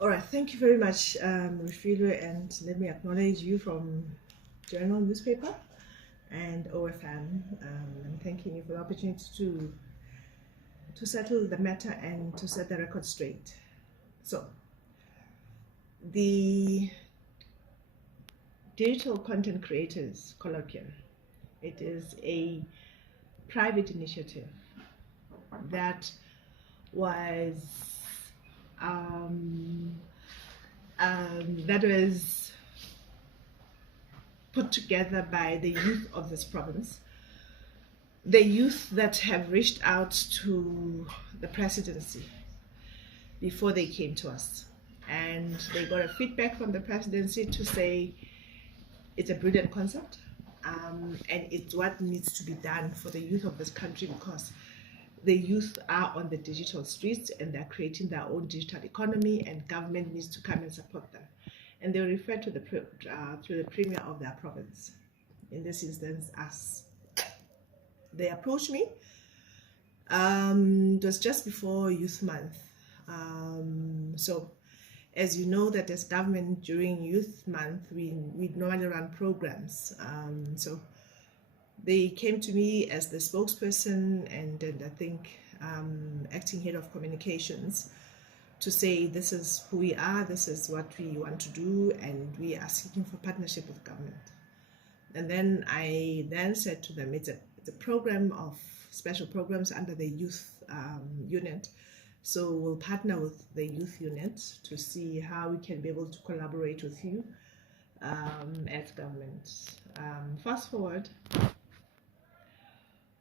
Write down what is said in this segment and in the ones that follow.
All right, thank you very much, Rufilo, and let me acknowledge you from Journal Newspaper and OFM. I'm thanking you for the opportunity to settle the matter and to set the record straight. So, the Digital Content Creators Colloquium, it is a private initiative that was um, that was put together by the youth of this province, the youth that have reached out to the presidency before they came to us. And they got a feedback from the presidency to say it's a brilliant concept, and it's what needs to be done for the youth of this country, because the youth are on the digital streets and they're creating their own digital economy, and government needs to come and support them. And they refer to the premier of their province, in this instance us. They approached me. It was just before Youth Month. So as you know, that as government during Youth Month, we normally run programs. So they came to me as the spokesperson and I think acting head of communications, to say this is who we are, this is what we want to do, and we are seeking for partnership with government. And then I then said to them, it's a program of special programs under the youth unit. So we'll partner with the youth unit to see how we can be able to collaborate with you as government. Fast forward,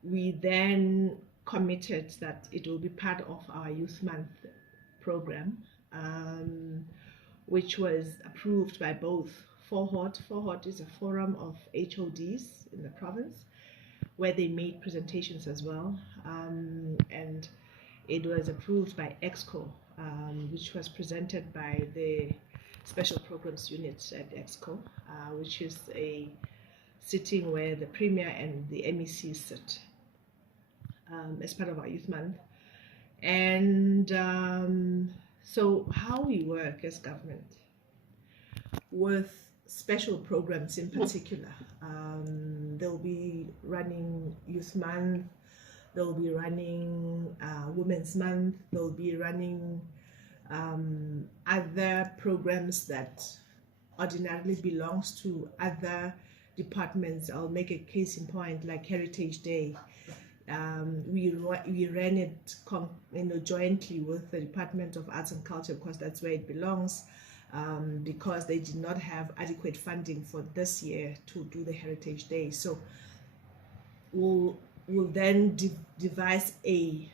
we then committed that it will be part of our Youth Month program, which was approved by both FORHOT. FORHOT is a forum of HODs in the province, where they made presentations as well, and it was approved by EXCO, which was presented by the Special Programs Unit at EXCO, which is a sitting where the Premier and the MEC sit as part of our Youth Month. And so how we work as government with special programs in particular, they'll be running Youth Month, they'll be running Women's Month, they'll be running other programs that ordinarily belongs to other departments. I'll make a case in point, like Heritage Day. We ran it jointly with the Department of Arts and Culture, because that's where it belongs, because they did not have adequate funding for this year to do the Heritage Day. So we'll then devise a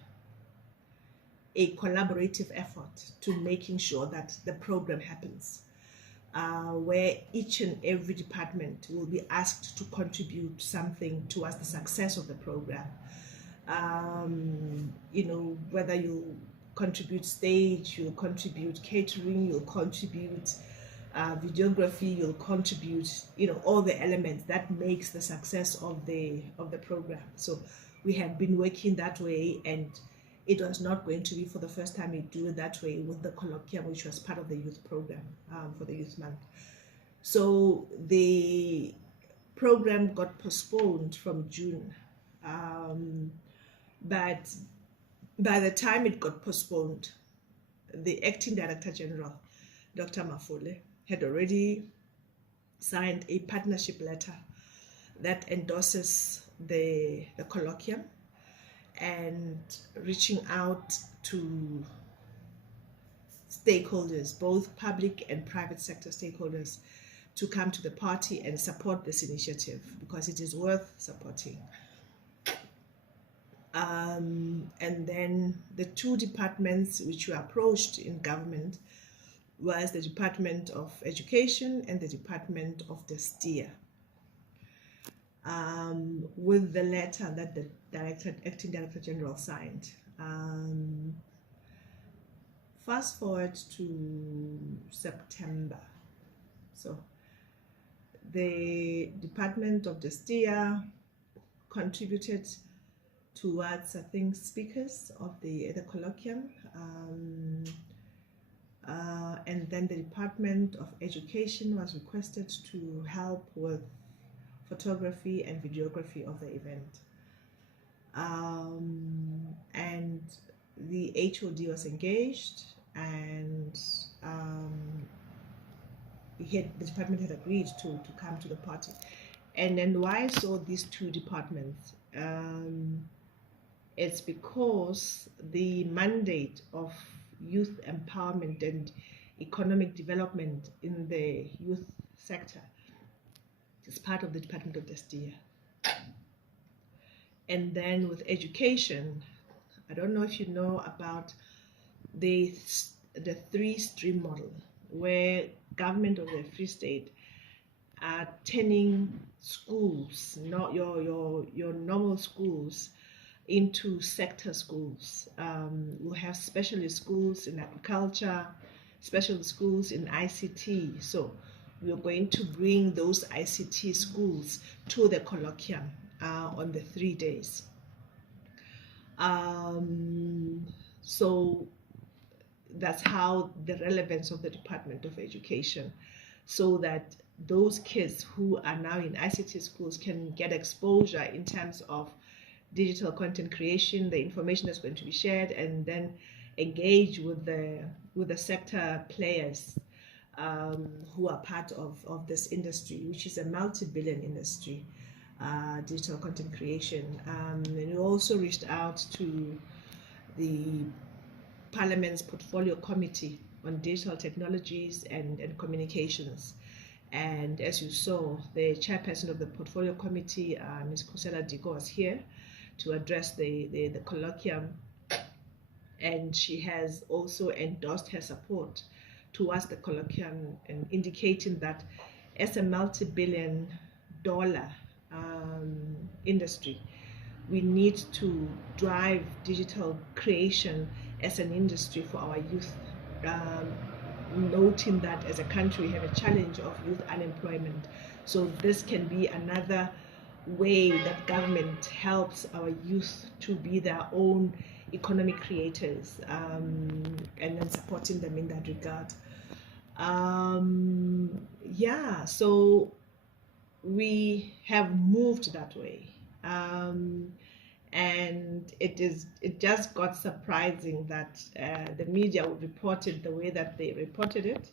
collaborative effort to making sure that the program happens, where each and every department will be asked to contribute something towards the success of the program. Whether you contribute stage, you'll contribute catering, you'll contribute videography, you'll contribute, all the elements that makes the success of the program. So we have been working that way, and it was not going to be for the first time we do it that way with the colloquium, which was part of the youth program for the Youth Month. So the program got postponed from June. But by the time it got postponed, the acting director general, Dr. Mafole, had already signed a partnership letter that endorses the colloquium, and reaching out to stakeholders, both public and private sector stakeholders, to come to the party and support this initiative, because it is worth supporting. And then the two departments which were approached in government was the Department of Education and the Department of the STEER, with the letter that the acting director general signed. Fast forward to September. So the Department of the STEER contributed towards, I think, speakers of the colloquium, and and then the Department of Education was requested to help with photography and videography of the event. And the HOD was engaged, and the department had agreed to come to the party. And then why I saw these two departments? It's because the mandate of youth empowerment and economic development in the youth sector is part of the Department of Destia. And then with education, I don't know if you know about the three-stream model, where government of the Free State are turning schools, not your normal schools, into sector schools. We'll have specialist schools in agriculture, special schools in ICT. So we're going to bring those ICT schools to the colloquium on the 3 days. So that's how the relevance of the Department of Education, so that those kids who are now in ICT schools can get exposure in terms of digital content creation, the information that's going to be shared, and then engage with the sector players who are part of this industry, which is a multi-billion industry, digital content creation. And we also reached out to the Parliament's Portfolio Committee on Digital Technologies and Communications. And as you saw, the chairperson of the Portfolio Committee, Ms. Kusela Diko, was here to address the colloquium, and she has also endorsed her support towards the colloquium, and indicating that as a multi-billion dollar industry, we need to drive digital creation as an industry for our youth, noting that as a country we have a challenge of youth unemployment. So this can be another way that government helps our youth to be their own economic creators, and then supporting them in that regard. Yeah, so we have moved that way, and it just got surprising that the media would report it the way that they reported it,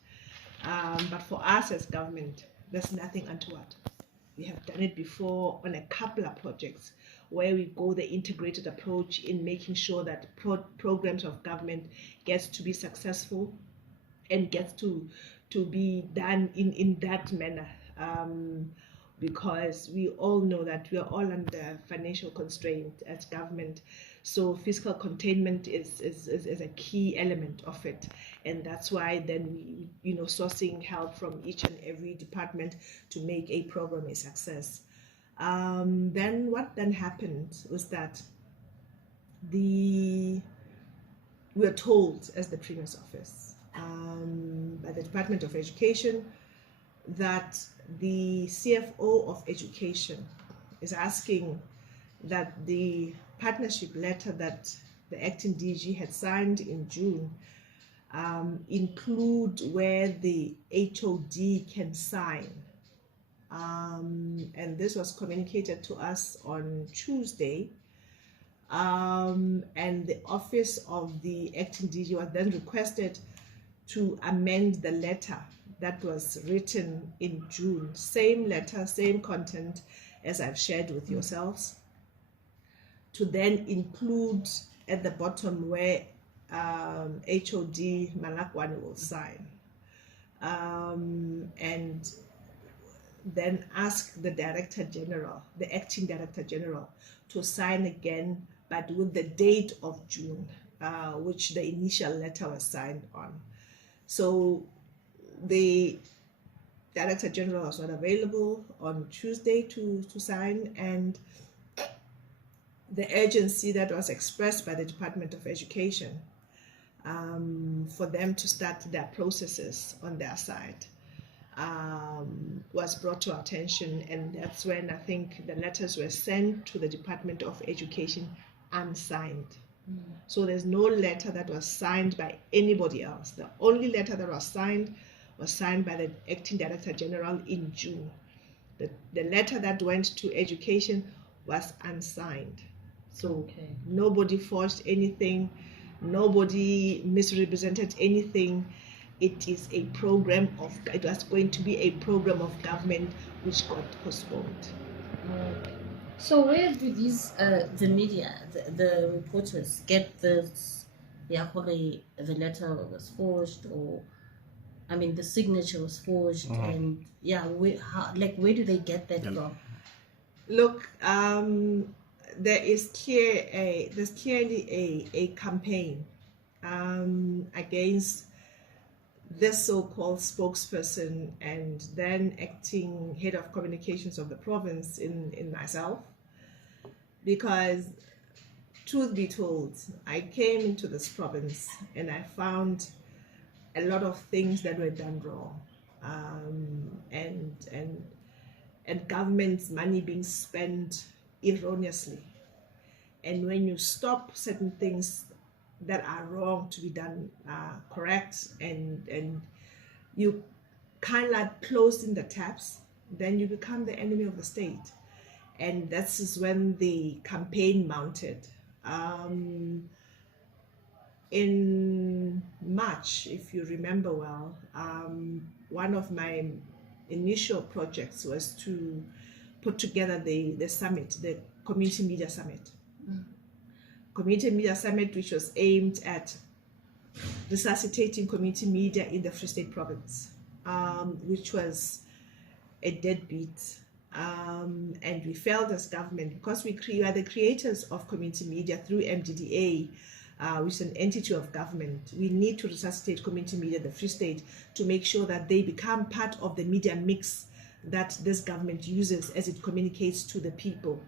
but for us as government, there's nothing untoward. We have done it before on a couple of projects where we go the integrated approach in making sure that programs of government gets to be successful and gets to be done in that manner, because we all know that we are all under financial constraint as government. So fiscal containment is a key element of it, and that's why then we sourcing help from each and every department to make a program a success. Then what then happened was that we were told as the Premier's office, by the Department of Education, that the CFO of Education is asking that the partnership letter that the acting DG had signed in June include where the HOD can sign. And this was communicated to us on Tuesday. And the office of the acting DG was then requested to amend the letter that was written in June. Same letter, same content as I've shared with yourselves, to then include at the bottom where HOD Malakwani will sign, and then ask the Director General, the Acting Director General, to sign again, but with the date of June, which the initial letter was signed on. So the Director General was not available on Tuesday to sign, and the urgency that was expressed by the Department of Education for them to start their processes on their side was brought to our attention, and that's when I think the letters were sent to the Department of Education unsigned. So there's no letter that was signed by anybody else. The only letter that was signed by the acting director general in June. The letter that went to education was unsigned. So nobody forged anything, nobody misrepresented anything. It is a program of, it was going to be a program of government which got postponed. So where do these the media, the reporters get this? The letter was forged, or I mean, the signature was forged, and where do they get that from? Look, there's clearly a campaign against this so-called spokesperson and then acting head of communications of the province in myself, because truth be told, I came into this province and I found a lot of things that were done wrong, and government's money being spent erroneously. And when you stop certain things that are wrong to be done correct, and you kind of like closing the taps, then you become the enemy of the state. And that is when the campaign mounted. In March, if you remember well, one of my initial projects was to put together the summit, the Community Media Summit. Community Media Summit, which was aimed at resuscitating community media in the Free State Province, which was a deadbeat. And we felt as government, because we are the creators of community media through MDDA, which is an entity of government, we need to resuscitate community media in the Free State to make sure that they become part of the media mix that this government uses as it communicates to the people.